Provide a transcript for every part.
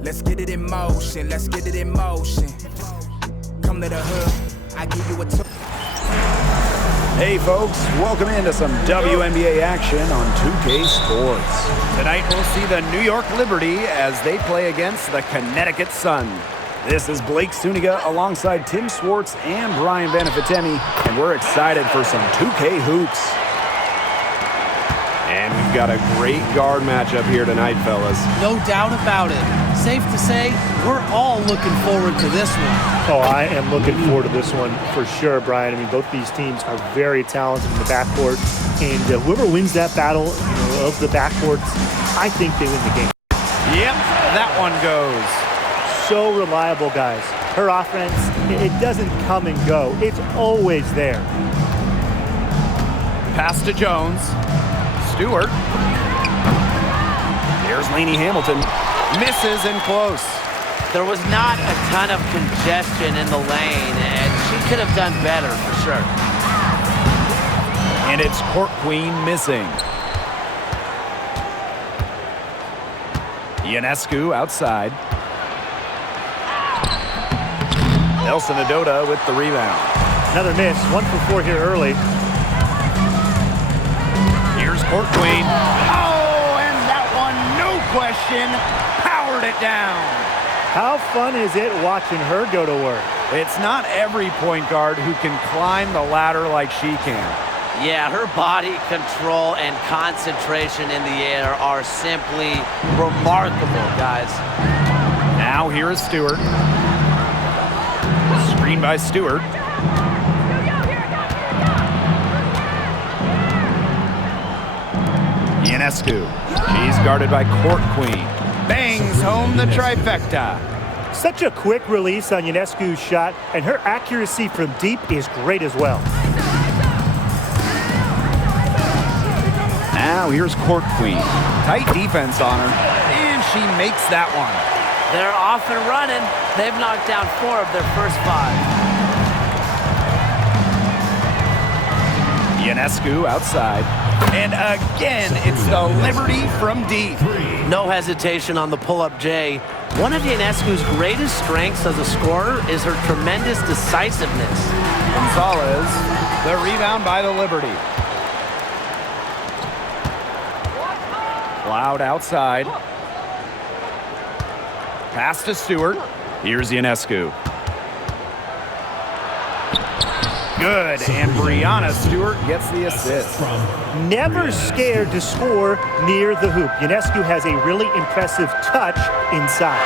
Let's get it in motion, let's get it in motion. Come to the hood, I give you a tour. Hey folks, welcome into some WNBA action on 2K Sports. Tonight we'll see the New York Liberty as they play against the Connecticut Sun. This is Blake Suniga alongside Tim Swartz and Brian Benefitemi, and we're excited for some 2K hoops. And we've got a great guard matchup here tonight, fellas. No doubt about it. Safe to say, we're all looking forward to this one. Oh, I am looking forward to this one for sure, Brian. I mean, both these teams are very talented in the backcourt, and whoever wins that battle of the backcourts, I think they win the game. Yep, that one goes. So reliable, guys. Her offense, it doesn't come and go. It's always there. Pass to Jones. Stewart. There's Lainey Hamilton. Misses and close. There was not a ton of congestion in the lane, and she could have done better for sure. And it's Court Queen missing. Ionescu outside. Nelson Adota with the rebound. Another miss. 1 for 4 here early. Here's Court Queen. Oh, and that one, no question, powered it down. How fun is it watching her go to work? It's not every point guard who can climb the ladder like she can. Yeah, her body control and concentration in the air are simply remarkable, guys. Now here is Stewart. Screen by Stewart. Ionescu. She's guarded by Court Queen. Bangs home the trifecta. Such a quick release on Ionescu's shot, and her accuracy from deep is great as well. Now here's Court Queen. Tight defense on her, and she makes that one. They're off and running. They've knocked down 4 of their first 5. Ionescu outside. And again, it's the Liberty from deep. No hesitation on the pull-up J. One of Ionescu's greatest strengths as a scorer is her tremendous decisiveness. Gonzalez, the rebound by the Liberty. Loud outside. Pass to Stewart. Here's Ionescu. Good, and Brianna Stewart gets the assist. Never scared to score near the hoop. Ionescu has a really impressive touch inside.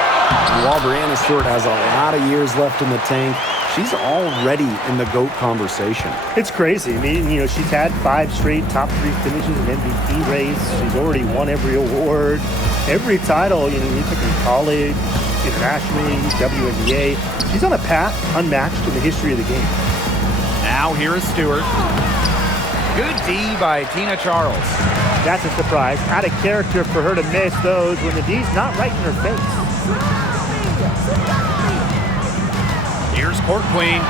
While Brianna Stewart has a lot of years left in the tank, she's already in the GOAT conversation. It's crazy. I mean, she's had 5 straight top 3 finishes in MVP race. She's already won every award, every title. You took in college, internationally, WNBA. She's on a path unmatched in the history of the game. Now here is Stewart. Good D by Tina Charles. That's a surprise. Out of character for her to miss those when the D's not right in her face. Here's Court Queen,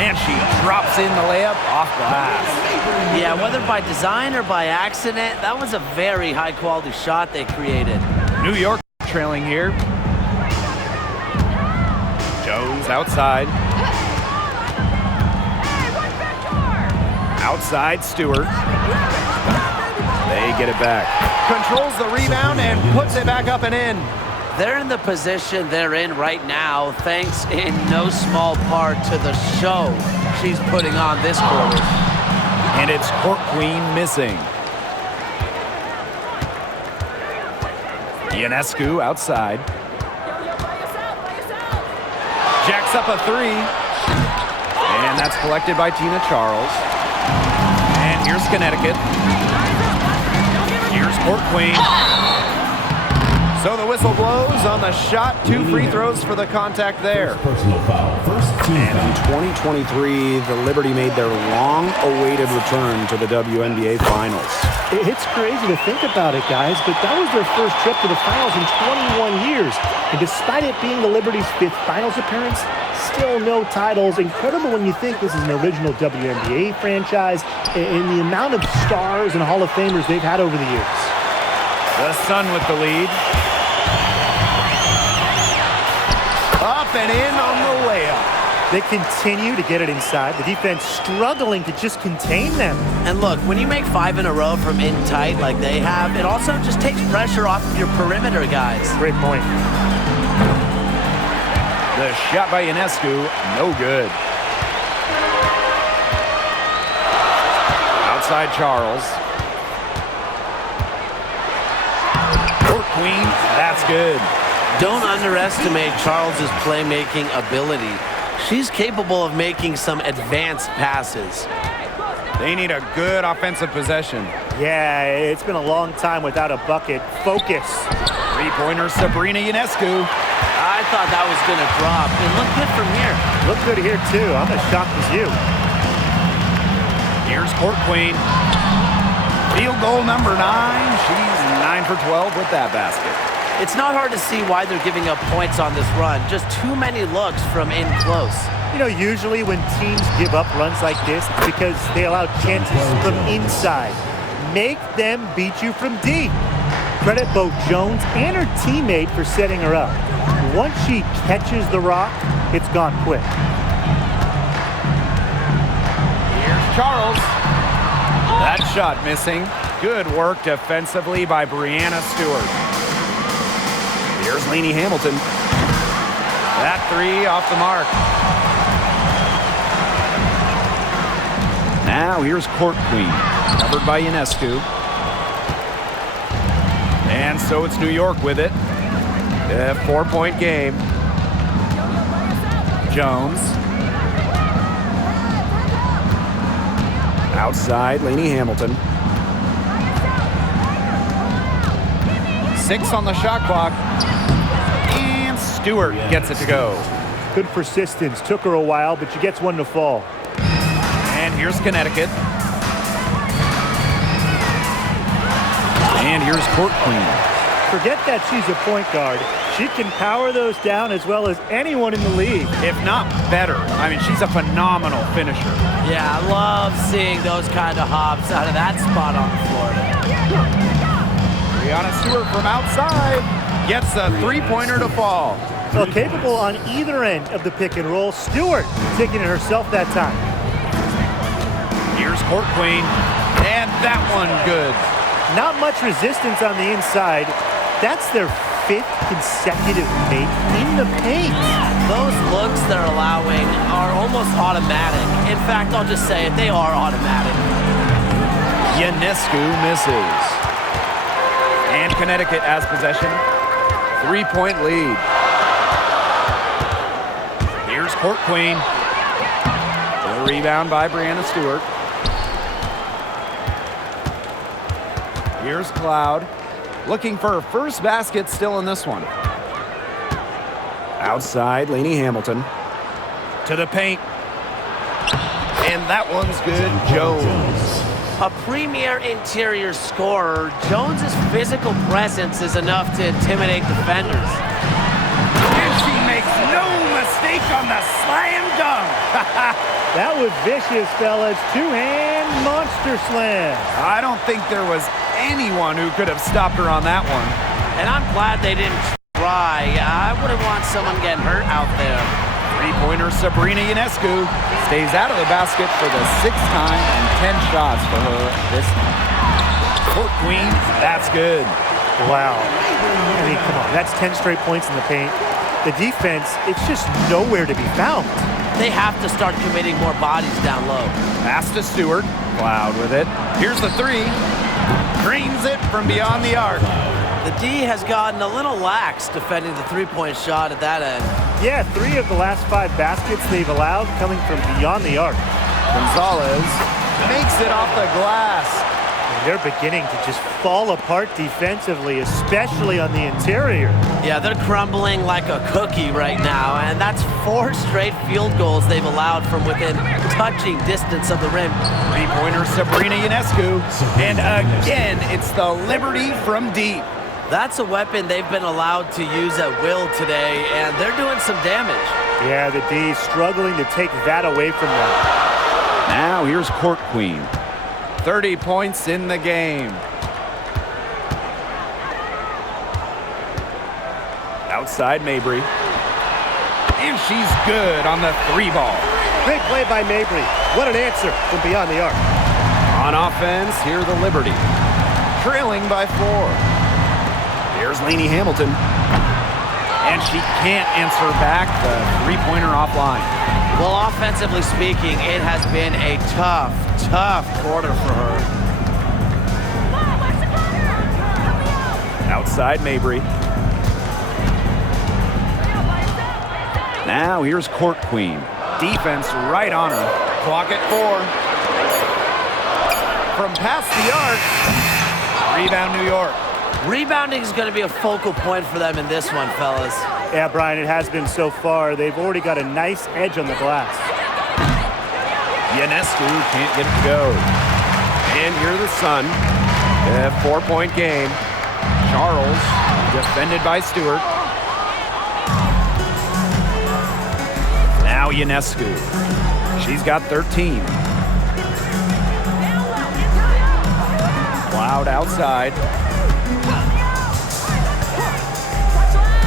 and she drops in the layup off glass. Yeah, whether by design or by accident, that was a very high-quality shot they created. New York trailing here. Jones outside. Outside Stewart. They get it back. Controls the rebound and puts it back up and in. They're in the position they're in right now, thanks in no small part to the show she's putting on this quarter. And it's Court Queen missing. Ionescu outside. Jacks up a 3. And that's collected by Tina Charles. And here's Connecticut. Here's Court Queen. So the whistle blows on the shot. 2 free throws for the contact there. And in 2023, the Liberty made their long-awaited return to the WNBA Finals. It's crazy to think about it, guys, but that was their first trip to the finals in 21 years. And despite it being the Liberty's 5th finals appearance, still no titles. Incredible when you think this is an original WNBA franchise and the amount of stars and Hall of Famers they've had over the years. The Sun with the lead. up and in on the layup. They continue to get it inside. The defense struggling to just contain them. And look, when you make 5 in a row from in tight like they have, it also just takes pressure off of your perimeter guys. Great point. The shot by Ionescu, no good. Outside Charles. Court Queen, that's good. Don't underestimate Charles's playmaking ability. She's capable of making some advanced passes. They need a good offensive possession. Yeah, it's been a long time without a bucket. Focus. Three-pointer Sabrina Ionescu. I thought that was going to drop. It looked good from here. Looked good here, too. I'm as shocked as you. Here's Court Queen. Field goal number 9. She's 9 for 12 with that basket. It's not hard to see why they're giving up points on this run. Just too many looks from in close. You know, usually when teams give up runs like this, it's because they allow chances from inside. Make them beat you from deep. Credit both Jones and her teammate for setting her up. Once she catches the rock, it's gone quick. Here's Charles. That shot missing. Good work defensively by Brianna Stewart. Here's Lainey Hamilton. That 3 off the mark. Now here's Court Queen, covered by Ionescu. And so it's New York with it. A 4-point game. Jones. Outside, Lainey Hamilton. 6 on the shot clock. And Stewart gets it to go. Good persistence. Took her a while, but she gets one to fall. And here's Connecticut. And here's Court Queen. Forget that she's a point guard. She can power those down as well as anyone in the league. If not better. I mean, she's a phenomenal finisher. Yeah, I love seeing those kind of hops out of that spot on the floor. Brianna Stewart from outside gets a 3-pointer to fall. Well, capable on either end of the pick and roll. Stewart taking it herself that time. Here's Court Queen, and that one good. Not much resistance on the inside. That's their 5th consecutive make in the paint. Those looks they're allowing are almost automatic. In fact, I'll just say it, they are automatic. Ionescu misses. And Connecticut has possession. 3-point lead. Here's Court Queen. The rebound by Brianna Stewart. Here's Cloud. Looking for her first basket still in this one. Outside, Lainey Hamilton. To the paint. And that one's good. Jones. A premier interior scorer, Jones's physical presence is enough to intimidate defenders. And she makes no mistake on the slam dunk. That was vicious, fellas. 2-hand monster slam. I don't think there was anyone who could have stopped her on that one. And I'm glad they didn't try. I wouldn't want someone getting hurt out there. 3-pointer Sabrina Ionescu stays out of the basket for the 6th time and 10 shots for her this time. Court Queen, that's good. Wow. I mean, come on. That's 10 straight points in the paint. The defense, it's just nowhere to be found. They have to start committing more bodies down low. Pass to Stewart. Cloud with it. Here's the 3. Drains it from beyond the arc. The D has gotten a little lax defending the 3-point shot at that end. Yeah, 3 of the last 5 baskets they've allowed coming from beyond the arc. Gonzalez makes it off the glass. And they're beginning to just fall apart defensively, especially on the interior. Yeah, they're crumbling like a cookie right now, and that's 4 straight field goals they've allowed from within touching distance of the rim. 3-pointer Sabrina Ionescu. And again, it's the Liberty from deep. That's a weapon they've been allowed to use at will today, and they're doing some damage. Yeah, the D struggling to take that away from them. Now here's Court Queen. 30 points in the game. Outside Mabry. And she's good on the 3 ball. Great play by Mabry. What an answer from beyond the arc. On offense, here the Liberty. Trailing by 4. Here's Lainey Hamilton. And she can't answer back the 3-pointer offline. Well, offensively speaking, it has been a tough quarter for her. Outside Mabry. Now here's Court Queen. Defense right on her. Clock at 4. From past the arc. Rebound New York. Rebounding is going to be a focal point for them in this one, fellas. Yeah, Brian, it has been so far. They've already got a nice edge on the glass. Ionescu can't get it to go. And here the Sun. A 4-point game. Charles defended by Stewart. Now Ionescu. She's got 13. Cloud outside.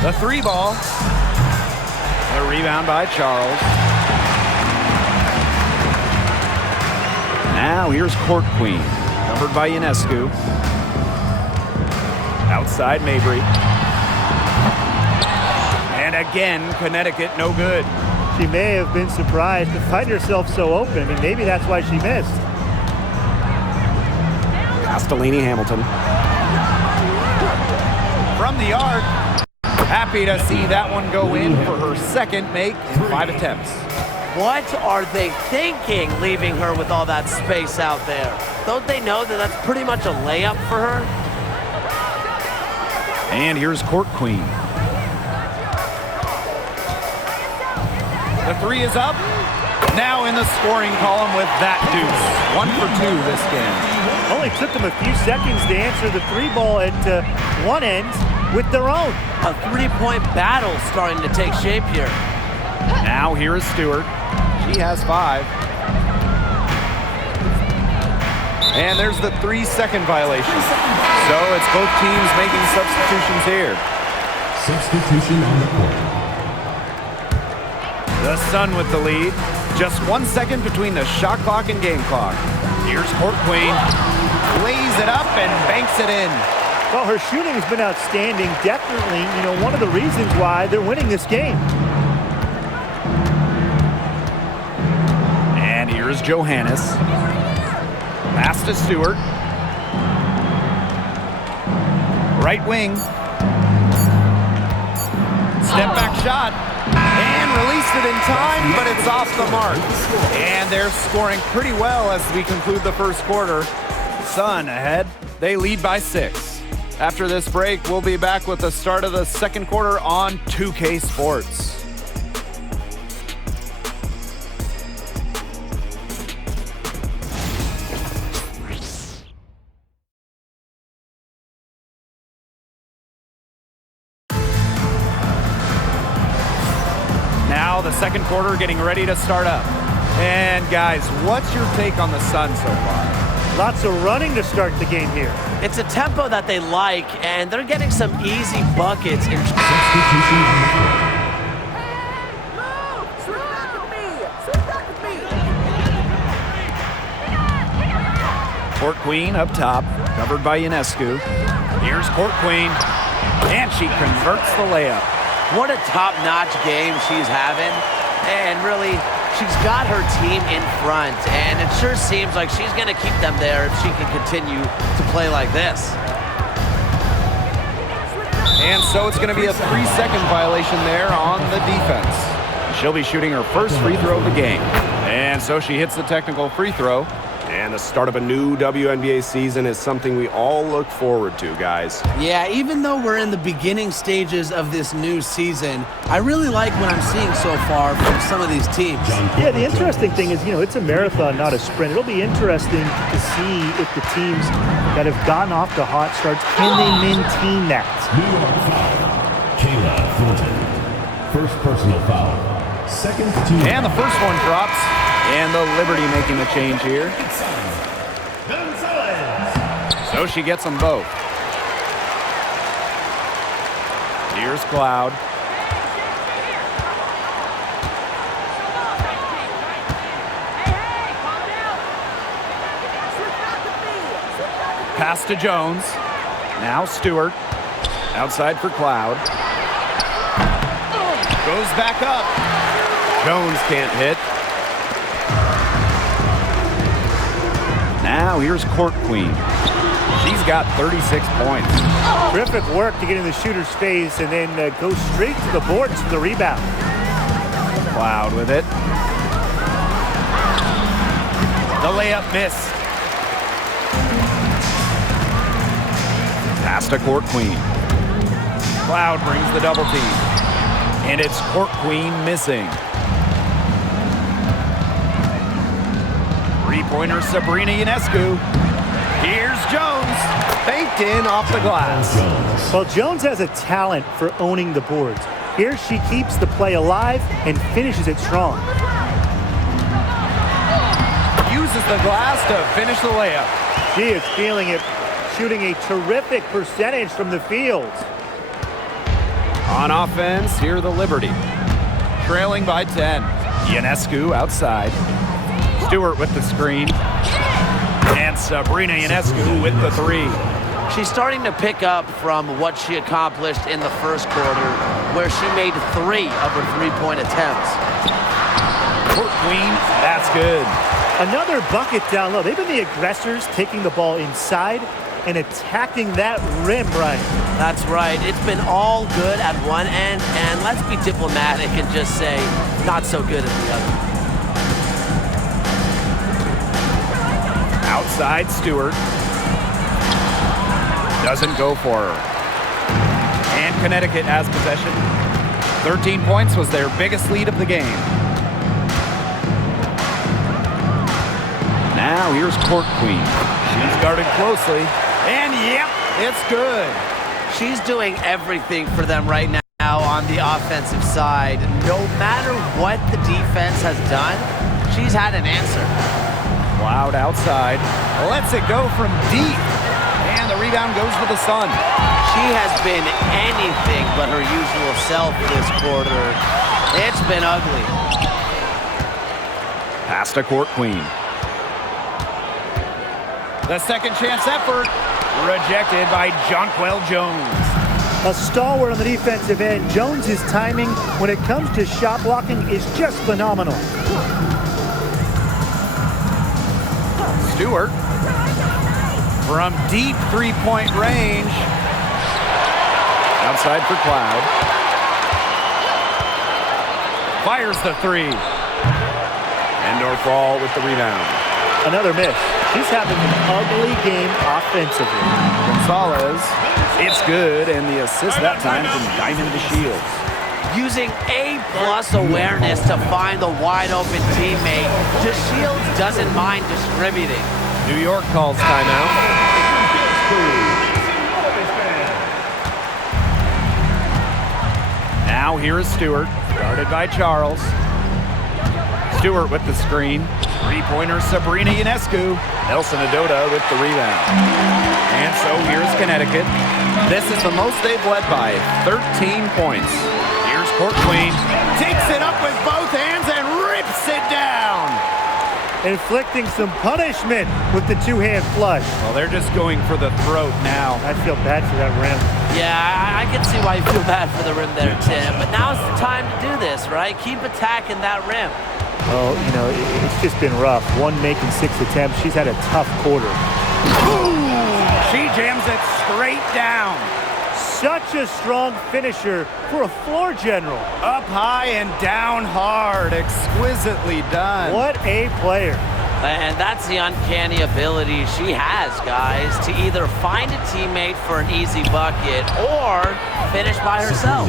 The 3 ball. The rebound by Charles. Now here's Court Queen, covered by Ionescu. Outside Mabry. And again, Connecticut no good. She may have been surprised to find herself so open, and maybe that's why she missed. Pass to Lainey Hamilton. From the arc. Happy to see that one go in for her second make in 5 attempts. What are they thinking, leaving her with all that space out there? Don't they know that that's pretty much a layup for her? And here's Court Queen. The 3 is up. Now in the scoring column with that deuce. 1 for 2 this game. Only took them a few seconds to answer the 3 ball at one end with their own. A 3-point battle starting to take shape here. Now here is Stewart. She has 5. And there's the 3-second violation. So it's both teams making substitutions here. Substitution on the court. The Sun with the lead. Just 1 second between the shot clock and game clock. Here's Court Queen. Lays it up and banks it in. Well, her shooting has been outstanding. Definitely, one of the reasons why they're winning this game. And here's Johannes. Pass to Stewart. Right wing. Step back shot. And released it in time, but it's off the mark. And they're scoring pretty well as we conclude the first quarter. Sun ahead. They lead by 6. After this break, we'll be back with the start of the second quarter on 2K Sports. Now the second quarter getting ready to start up. And guys, what's your take on the Sun so far? Lots of running to start the game here. It's a tempo that they like, and they're getting some easy buckets. Substitution on the court. Court Queen up top, covered by Ionescu. Here's Court Queen, and she converts the layup. What a top-notch game she's having, and really, she's got her team in front, and it sure seems like she's going to keep them there if she can continue to play like this. And so it's going to be a 3-second violation there on the defense. She'll be shooting her first free throw of the game. And so she hits the technical free throw. And the start of a new WNBA season is something we all look forward to, guys. Yeah, even though we're in the beginning stages of this new season, I really like what I'm seeing so far from some of these teams. Yeah, the interesting thing is, it's a marathon, not a sprint. It'll be interesting to see if the teams that have gotten off to hot starts, can they maintain that? New York foul. Kayla Thornton. First personal foul. Second team. And the first one drops. And the Liberty making the change here. So she gets them both. Here's Cloud. Pass to Jones. Now Stewart. Outside for Cloud. Goes back up. Jones can't hit. Now here's Court Queen. She's got 36 points. Terrific work to get in the shooter's face and then go straight to the boards for the rebound. Cloud with it. The layup missed. Pass to Court Queen. Cloud brings the double team. And it's Court Queen missing. Three-pointer Sabrina Ionescu. Here's Jones. Banked in off the glass. Well, Jones has a talent for owning the boards. Here she keeps the play alive and finishes it strong. Uses the glass to finish the layup. She is feeling it, shooting a terrific percentage from the field. On offense, here the Liberty. Trailing by 10. Ionescu outside. Stewart with the screen. And Sabrina Ionescu with the three. She's starting to pick up from what she accomplished in the first quarter, where she made 3 of her three-point attempts. Court Queen, that's good. Another bucket down low. They've been the aggressors, taking the ball inside and attacking that rim, Brian. That's right. It's been all good at one end, and let's be diplomatic and just say not so good at the other. Outside Stewart. Doesn't go for her. And Connecticut has possession. 13 points was their biggest lead of the game. Now here's Court Queen. She's guarded closely. And yep, it's good. She's doing everything for them right now on the offensive side. No matter what the defense has done, she's had an answer. Cloud outside. Lets it go from deep. And the rebound goes to the Sun. She has been anything but her usual self this quarter. It's been ugly. Pass to Court Queen. The second chance effort. Rejected by Jonquel Jones. A stalwart on the defensive end. Jones's timing when it comes to shot blocking is just phenomenal. Stewart from deep three-point range. Outside for Cloud. Fires the three. And Norfall with the rebound. Another miss. She's having an ugly game offensively. Gonzalez, it's good, and the assist that time from Diamond DeShields. Using A-plus awareness to find the wide-open teammate, DeShields doesn't mind distributing. New York calls timeout. Now here is Stewart, guarded by Charles. Stewart with the screen. Three-pointer Sabrina Ionescu. Nelson Adota with the rebound. And so here's Connecticut. This is the most they've led by 13 points. Here's Court Queen. Takes it up with both hands and rips it down. Inflicting some punishment with the two-hand flush. Well, they're just going for the throat now. I feel bad for that rim. Yeah, I can see why you feel bad for the rim there, Tim. But now's the time to do this, right? Keep attacking that rim. Oh, you know, it's just been rough. One making 6 attempts. She's had a tough quarter. She jams it straight down. Such a strong finisher for a floor general. Up high and down hard. Exquisitely done. What a player. And that's the uncanny ability she has, guys, to either find a teammate for an easy bucket or finish by herself.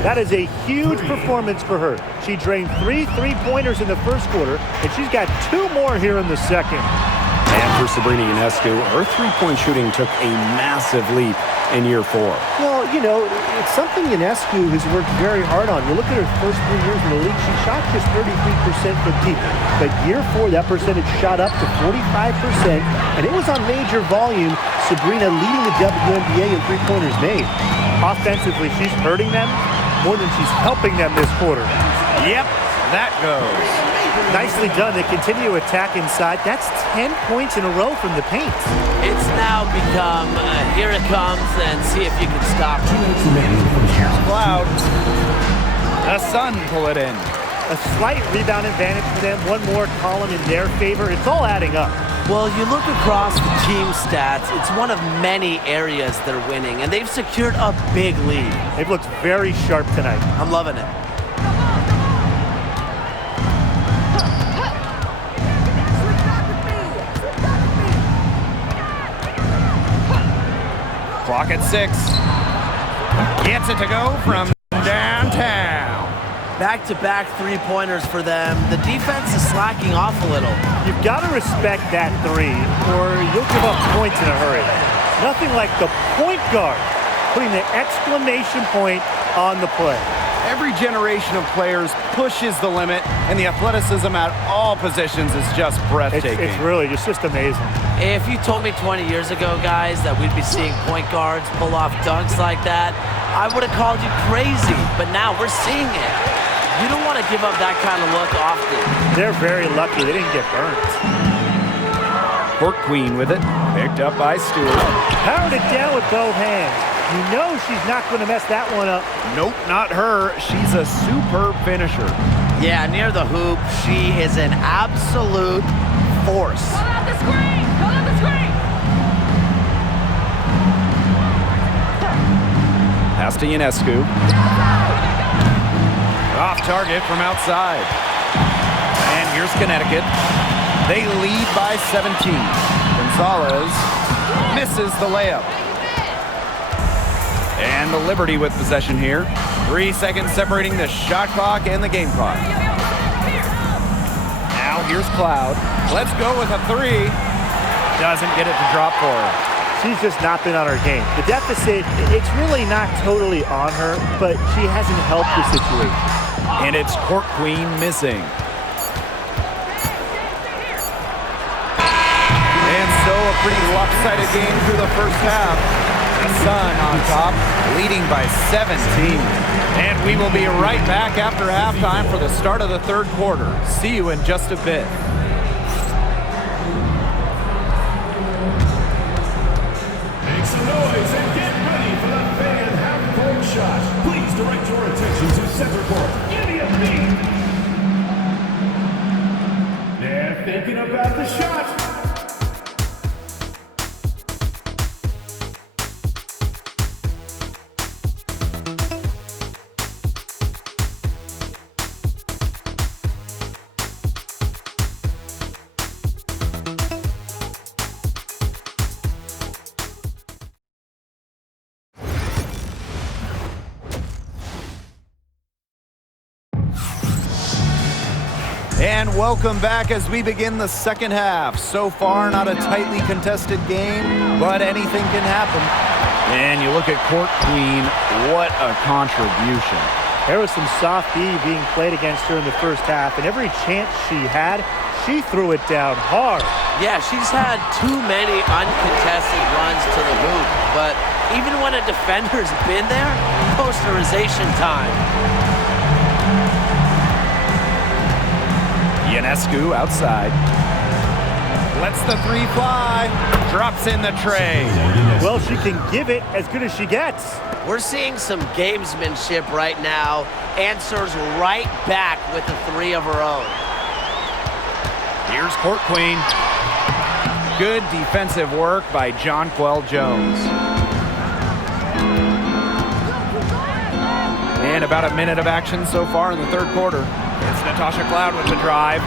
That is a huge performance for her. She drained 3 three-pointers in the first quarter, and she's got 2 more here in the second. And for Sabrina Ionescu, her three-point shooting took a massive leap in year 4. Well, you know, it's something Ionescu has worked very hard on. You look at her first 3 years in the league, she shot just 33% from deep. But year 4, that percentage shot up to 45%, and it was on major volume. Sabrina leading the WNBA in three-pointers made. Offensively, she's hurting them more than she's helping them this quarter. Yep, that goes. Nicely done. They continue to attack inside. That's 10 points in a row from the paint. It's now become, here it comes, and see if you can stop it. Cloud. The Sun pull it in. A slight rebound advantage for them. One more column in their favor. It's all adding up. Well, you look across the team stats, it's one of many areas they're winning, and they've secured a big lead. They've looked very sharp tonight. I'm loving it. Clock at 6. Gets it to go from downtown. Back-to-back three-pointers for them. The defense is slacking off a little. You've got to respect that three, or you'll give up points in a hurry. Nothing like the point guard putting the exclamation point on the play. Every generation of players pushes the limit, and the athleticism at all positions is just breathtaking. It's really just amazing. If you told me 20 years ago, guys, that we'd be seeing point guards pull off dunks like that, I would have called you crazy, but now we're seeing it. You don't want to give up that kind of look often. They're very lucky they didn't get burnt. Court Queen with it, picked up by Stewart. Powered it down with both hands. You know she's not going to mess that one up. Nope, not her. She's a superb finisher. Yeah, near the hoop, she is an absolute force. Call out the screen! Call out the screen! Pass to Ionescu. Off target from outside. And here's Connecticut. They lead by 17. Gonzalez misses the layup. And the Liberty with possession here. 3 seconds separating the shot clock and the game clock. Now here's Cloud. Let's go with a 3. Doesn't get it to drop for her. She's just not been on her game. The deficit, it's really not totally on her, but she hasn't helped the situation. And it's Court Queen missing. And so a pretty lopsided game through the first half. The Sun on top, leading by 17. And we will be right back after halftime for the start of the third quarter. See you in just a bit. Make some noise and get ready for the big and half-court shot. Please direct your attention to center court. MyWnba. They're thinking about the shot. And welcome back as we begin the second half. So far, not a tightly contested game, but anything can happen. And you look at Court Queen, what a contribution. There was some soft D being played against her in the first half, and every chance she had, she threw it down hard. Yeah, she's had too many uncontested runs to the hoop, but even when a defender's been there, posterization time. Ionescu outside. Lets the 3 fly. Drops in the tray. Well, she can give it as good as she gets. We're seeing some gamesmanship right now. Answers right back with a 3 of her own. Here's Court Queen. Good defensive work by Jonquel Jones. And about a minute of action so far in the third quarter. It's Natasha Cloud with the drive.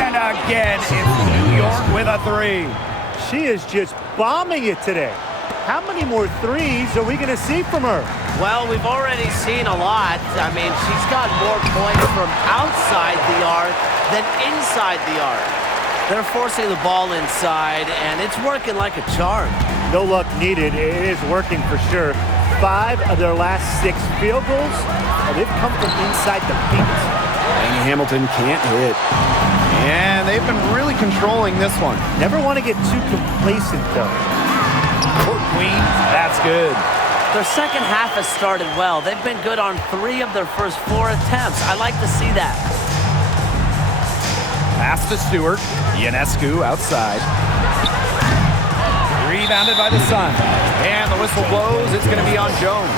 And again, it's New York with a 3. She is just bombing it today. How many more threes are we going to see from her? Well, we've already seen a lot. I mean, she's got more points from outside the arc than inside the arc. They're forcing the ball inside, and it's working like a charm. No luck needed. It is working for sure. 5 of their last 6 field goals, they've come from inside the paint. Amy Hamilton can't hit. And they've been really controlling this one. Never want to get too complacent, though. Court Queen, that's good. Their second half has started well. They've been good on 3 of their first 4 attempts. I like to see that. Pass to Stewart. Ionescu outside. Rebounded by the Sun. And the whistle blows. It's going to be on Jones.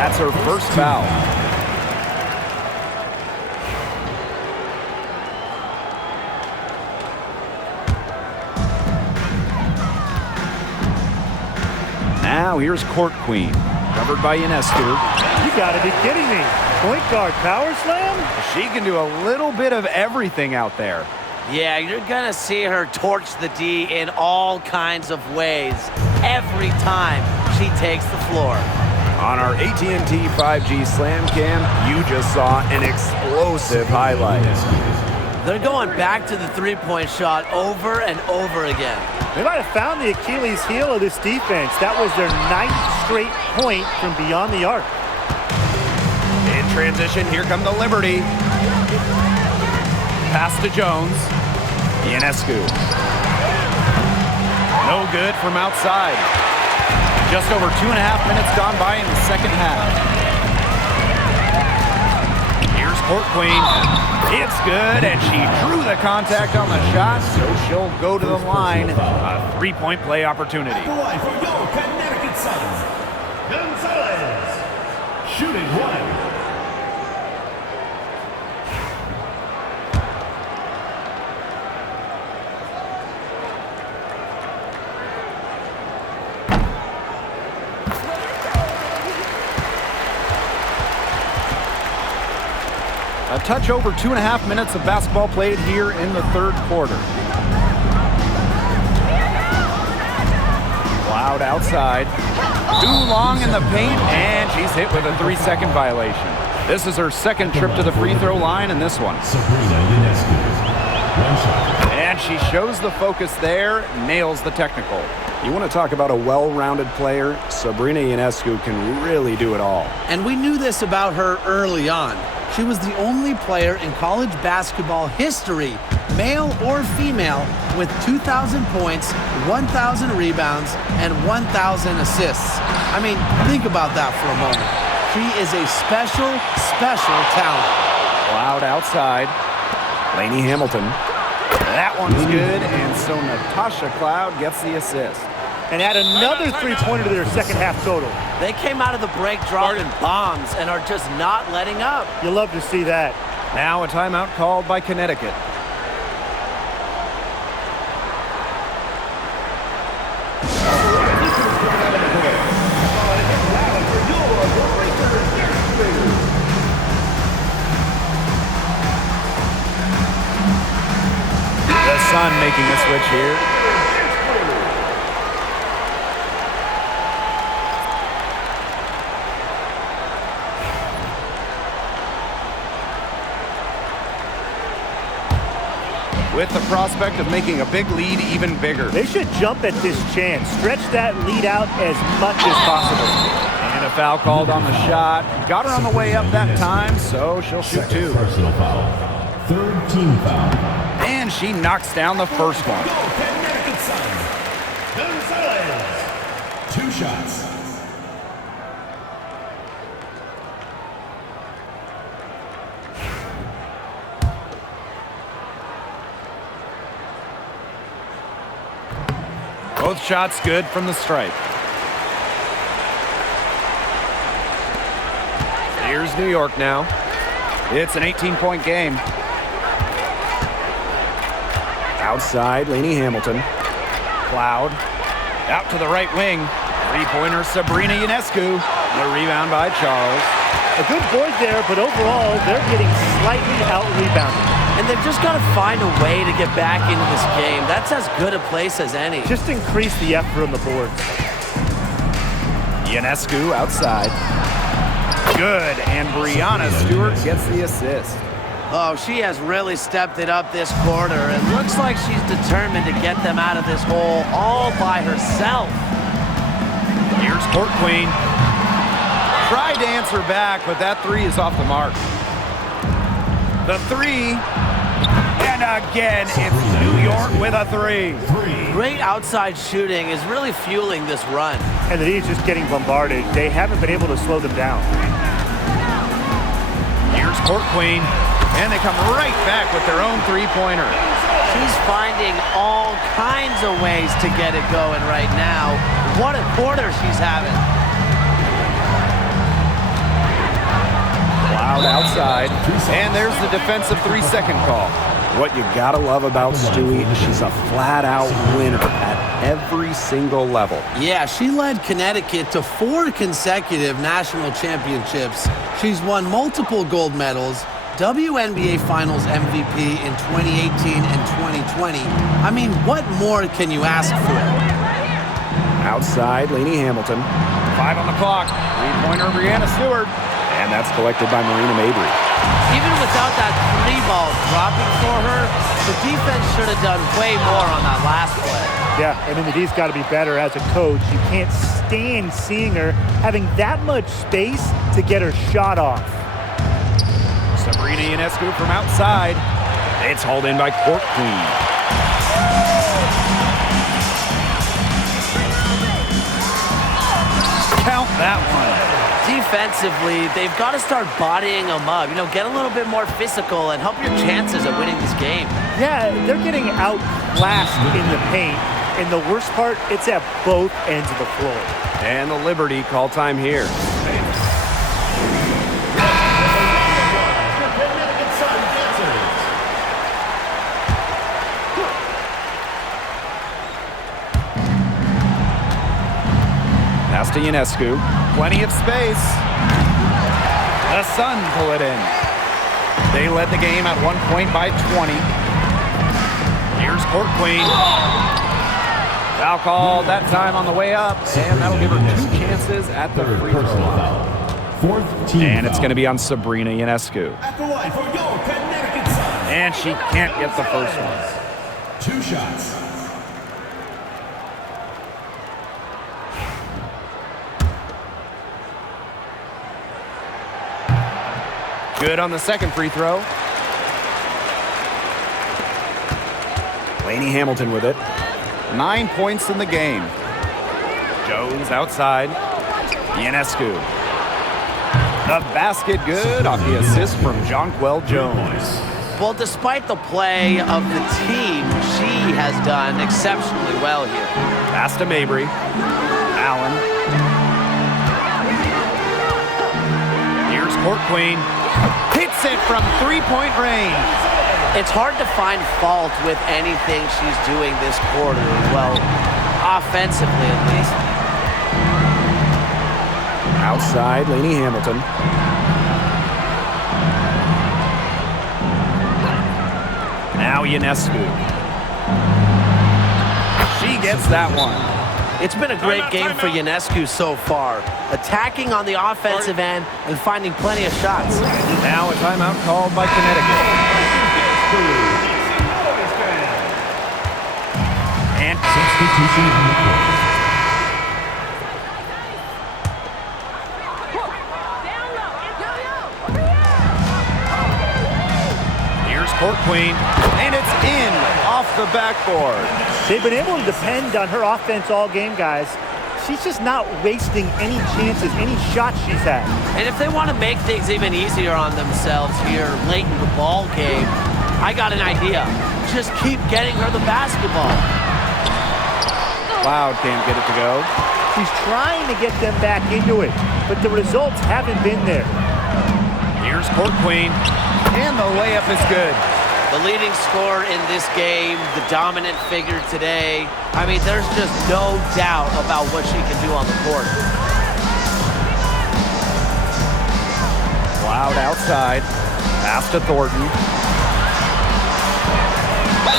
That's her first foul. Now here's Court Queen. Covered by Ionescu. You gotta be kidding me. Point guard power slam? She can do a little bit of everything out there. Yeah, you're going to see her torch the D in all kinds of ways every time she takes the floor. On our AT&T 5G Slam Cam, you just saw an explosive highlight. They're going back to the three-point shot over and over again. They might have found the Achilles heel of this defense. That was their 9th straight point from beyond the arc. In transition, here come the Liberty. Pass to Jones. Ionescu. No good from outside. Just over 2.5 minutes gone by in the second half. Here's Court Queen. It's good, and she drew the contact on the shot, so she'll go to the line. A 3-point play opportunity. For your Connecticut Suns, Gonzalez, shooting 1. A touch over 2.5 minutes of basketball played here in the third quarter. Cloud outside. Too long in the paint, and she's hit with a 3-second violation. This is her second trip to the free throw line in this one. And she shows the focus there, nails the technical. You want to talk about a well-rounded player? Sabrina Ionescu can really do it all. And we knew this about her early on. She was the only player in college basketball history, male or female, with 2,000 points, 1,000 rebounds, and 1,000 assists. I mean, think about that for a moment. She is a special, special talent. Cloud outside. Lainey Hamilton. That one's good, and so Natasha Cloud gets the assist. And add another three-pointer to their second half total. They came out of the break dropping bombs and are just not letting up. You'll love to see that. Now a timeout called by Connecticut. The Sun making a switch here. With the prospect of making a big lead even bigger. They should jump at this chance. Stretch that lead out as much as possible. And a foul called on the shot. Got her on the way up that time, so she'll shoot 2. Personal foul. 3rd team foul. And she knocks down the first one. Connecticut Suns, Gonzalez, 2 shots. Both shots good from the stripe. Here's New York now. It's an 18-point game. Outside, Lainey Hamilton. Cloud. Out to the right wing. 3-pointer Sabrina Ionescu. The rebound by Charles. A good board there, but overall, they're getting slightly out-rebounded. And they've just got to find a way to get back into this game. That's as good a place as any. Just increase the effort on the boards. Ionescu outside. Good, and Brianna Stewart gets the assist. Oh, she has really stepped it up this quarter. It looks like she's determined to get them out of this hole all by herself. Here's Court Queen. Tried to answer back, but that 3 is off the mark. The 3, And again, it's New York with a 3. Great outside shooting is really fueling this run. And the D's just getting bombarded. They haven't been able to slow them down. Here's Court Queen, and they come right back with their own 3-pointer. She's finding all kinds of ways to get it going right now. What a quarter she's having. Loud outside, and there's the defensive 3-second call. What you gotta love about Stewie, she's a flat-out winner at every single level. Yeah, she led Connecticut to 4 consecutive national championships. She's won multiple gold medals, WNBA Finals MVP in 2018 and 2020. I mean, what more can you ask for? Outside, Lainey Hamilton. 5 on the clock. 3-pointer, Brianna Stewart. And that's collected by Marina Mabry. Even without that 3-ball dropping for her, the defense should have done way more on that last play. Yeah, I mean, the D's got to be better as a coach. You can't stand seeing her having that much space to get her shot off. Sabrina Ionescu from outside. It's hauled in by Court Queen. Count that one. Defensively, they've got to start bodying them up. You know, get a little bit more physical and help your chances at winning this game. Yeah, they're getting outclassed in the paint. And the worst part, it's at both ends of the floor. And the Liberty call time here. Pass to Ionescu. Plenty of space. The Sun pull it in. They led the game at 1 point by 20. Here's Court Queen. Foul call that time on the way up, and that'll give her 2 chances at the free throw line. 4th team And it's foul. going to be on Sabrina Ionescu. At the line for your Connecticut Sun. And she can't get the first one. 2 shots. Good on the second free throw. Lainey Hamilton with it. 9 points in the game. Jones outside. Ionescu. The basket good off the assist from Jonquel Jones. Well, despite the play of the team, she has done exceptionally well here. Pass to Mabry. Allen. Here's Court Queen. Hits it from 3-point range. It's hard to find fault with anything she's doing this quarter. Well, offensively at least. Outside, Lainey Hamilton. Now Ionescu. She gets that one. It's been a great game for Ionescu so far, attacking on the offensive end and finding plenty of shots. Now a timeout called by Connecticut. And Substitution on the court. here's Court Queen, and it's in off the backboard. They've been able to depend on her offense all game, guys. She's just not wasting any chances, any shots she's had. And if they want to make things even easier on themselves here late in the ball game, I got an idea. Just keep getting her the basketball. Cloud can't get it to go. She's trying to get them back into it, but the results haven't been there. Here's Court Queen, and the layup is good. The leading scorer in this game, the dominant figure today. I mean, there's just no doubt about what she can do on the court. Cloud outside. Pass to Thornton.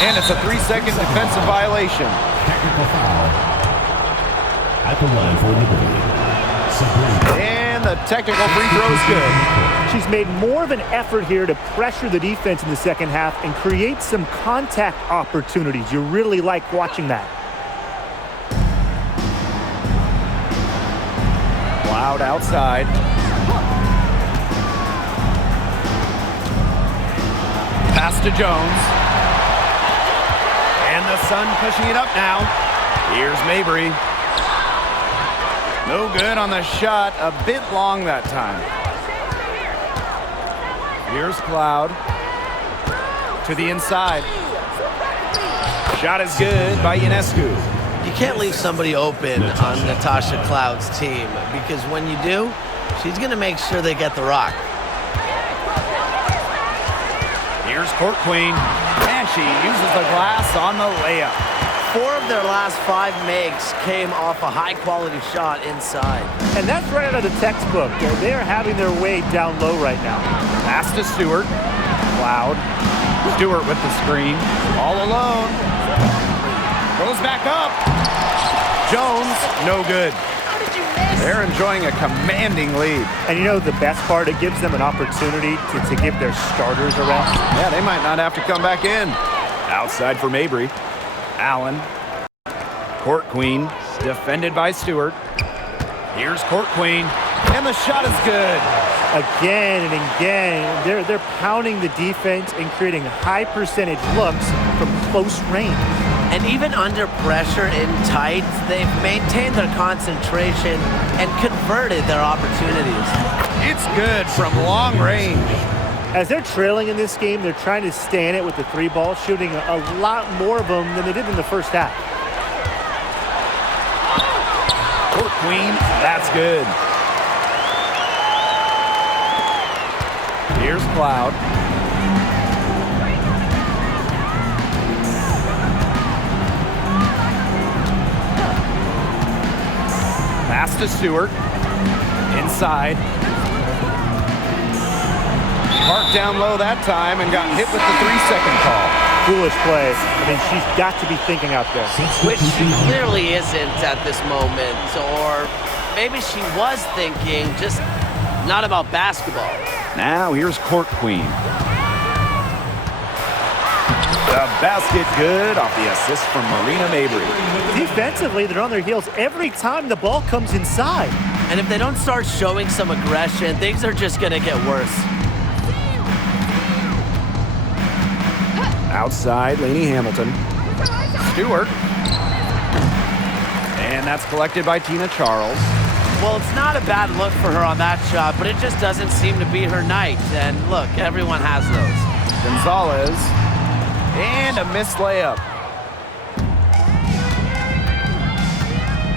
And it's a 3-second defensive violation. Technical foul. At the line for Liberty. Sabrina. And the technical free throw is good. She's made more of an effort here to pressure the defense in the second half and create some contact opportunities. You really like watching that. Cloud outside. Pass to Jones. The Sun pushing it up now. Here's Mabry. No good on the shot. A bit long that time. Here's Cloud. To the inside. Shot is good by Ionescu. You can't leave somebody open on Natasha Cloud's team because when you do, she's going to make sure they get the rock. Here's Court Queen, and she uses the glass on the layup. 4 of their last 5 makes came off a high-quality shot inside. And that's right out of the textbook. They're having their way down low right now. Pass to Stewart. Cloud. Stewart with the screen. All alone. Goes back up. Jones, no good. They're enjoying a commanding lead. And you know the best part? It gives them an opportunity to give their starters a rest. Yeah, they might not have to come back in. Outside for Mabry. Allen. Court Queen, defended by Stewart. Here's Court Queen, and the shot is good. Again and again, they're pounding the defense and creating high percentage looks from close range. And even under pressure in tight, they've maintained their concentration and converted their opportunities. It's good from long range. As they're trailing in this game, they're trying to stay in it with the 3 ball, shooting a lot more of them than they did in the first half. Court Queen, that's good. Here's Cloud. Pass to Stewart. Inside. Parked down low that time and got hit with the 3-second call. Foolish play. I mean, she's got to be thinking out there. Which she clearly isn't at this moment. Or maybe she was thinking, just not about basketball. Now here's Court Queen. The basket good off the assist from Marina Mabry. Defensively, they're on their heels every time the ball comes inside. And if they don't start showing some aggression, things are just going to get worse. Outside, Lainey Hamilton. Stewart. And that's collected by Tina Charles. Well, it's not a bad look for her on that shot, but it just doesn't seem to be her night. And look, everyone has those. Gonzalez. And a missed layup.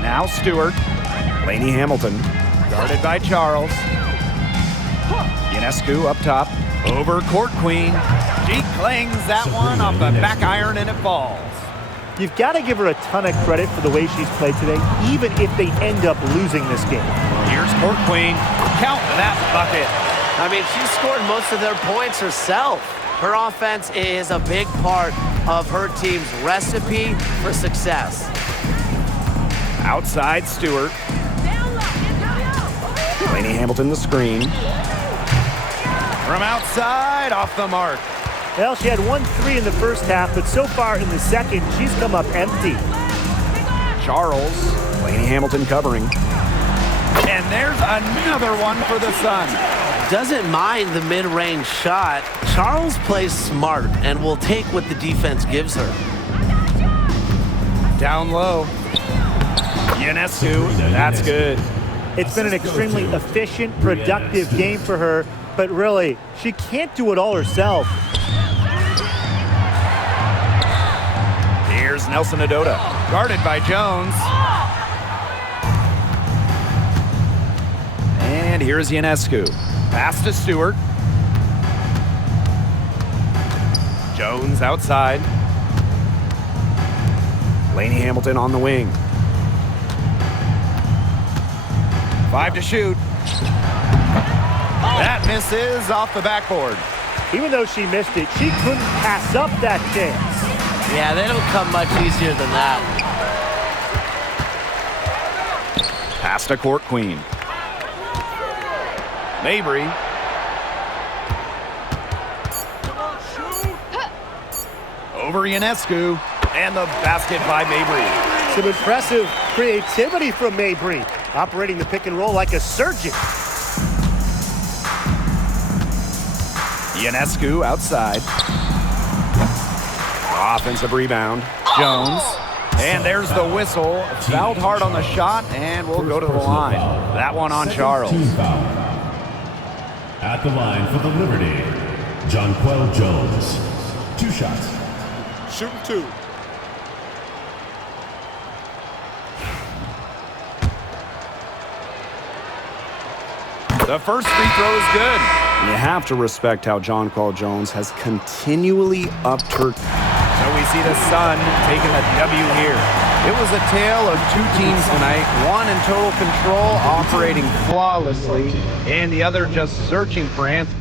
Now Stewart. Lainey Hamilton. Guarded by Charles. Ionescu up top. Over Court Queen. She clings that one off the back iron and it falls. You've got to give her a ton of credit for the way she's played today, even if they end up losing this game. Here's Court Queen. Count that bucket. I mean, she scored most of their points herself. Her offense is a big part of her team's recipe for success. Outside Stewart. Lainey Hamilton the screen. From outside, off the mark. Well, she had 1-3 in the first half, but so far in the second, she's come up empty. Charles. Lainey Hamilton covering. And there's another one for the Sun. Doesn't mind the mid-range shot. Charles plays smart and will take what the defense gives her. Down low. Ionescu, that's good. It's been an extremely efficient, productive game for her, but really, she can't do it all herself. Here's Nelson Adota, guarded by Jones. And here's Ionescu. Pass to Stewart. Jones outside. Lainey Hamilton on the wing. 5 to shoot. That misses off the backboard. Even though she missed it, she couldn't pass up that chance. Yeah, they don't come much easier than that. Pass to Court Queen. Mabry. Over Ionescu. And the basket by Mabry. Some impressive creativity from Mabry, operating the pick and roll like a surgeon. Ionescu outside. Offensive rebound. Jones. And there's the whistle. Fouled hard on the shot, and we'll go to the line. That one on Charles. Team foul. At the line for the Liberty, Jonquel Jones. 2 shots. Shooting 2. The first free throw is good. You have to respect how Jonquel Jones has continually upped her. So we see the Sun taking the W here. It was a tale of 2 teams tonight, one in total control, operating flawlessly, and the other just searching for answers.